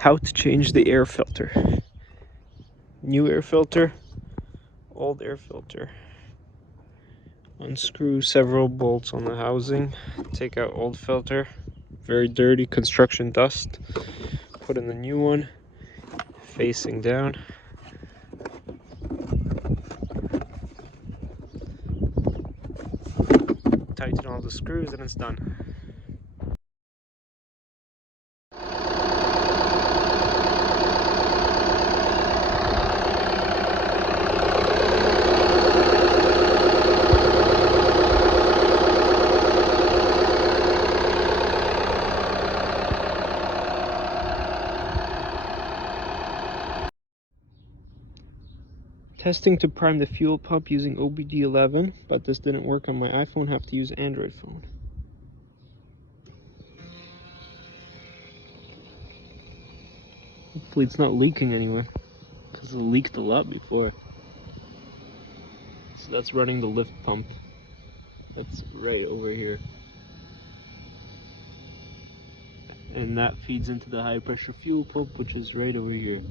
How to change the air filter. New air filter, old air filter. Unscrew several bolts on the housing, take out old filter, very dirty construction dust, put in the new one, facing down. Tighten all the screws and it's done. Testing to prime the fuel pump using OBD11, but this didn't work on my iPhone, have to use Android phone. Hopefully it's not leaking anywhere, because it leaked a lot before. So that's running the lift pump. That's right over here. And that feeds into the high pressure fuel pump, which is right over here.